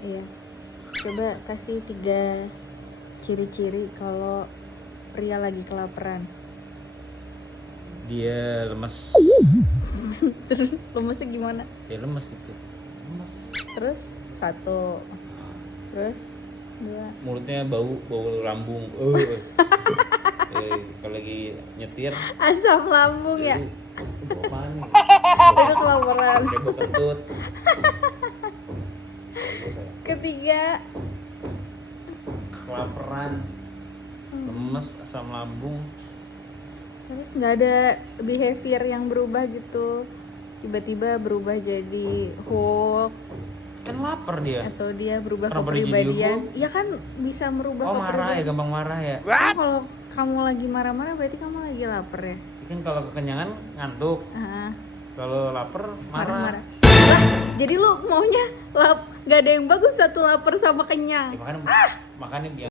Iya. Coba kasih 3 ciri-ciri kalau pria lagi kelaparan. Dia lemes. Terus lemesnya gimana? Ya lemes gitu. Lemes. Terus 1. Terus 2. Mulutnya bau lambung. Kalau lagi nyetir Asam lambung ya. bau mana? Itu kelaparan. Kayak bau kentut. Ketiga, Kelaparan. Lemes, asam lambung. terus nggak ada behavior yang berubah gitu, tiba-tiba berubah jadi Hulk Kan lapar dia. atau dia berubah Kenapa dia jadi kepribadian. Hulk? Ya kan bisa merubah Oh marah ya, gampang marah ya. Kan kalau kamu lagi marah-marah berarti kamu lagi lapar ya. Kan kalau kekenyangan ngantuk. Ah, Kalau lapar marah. marah-marah. Lah, jadi lu maunya nggak ada yang bagus, satu lapar sama kenyang. Ya, makanya biar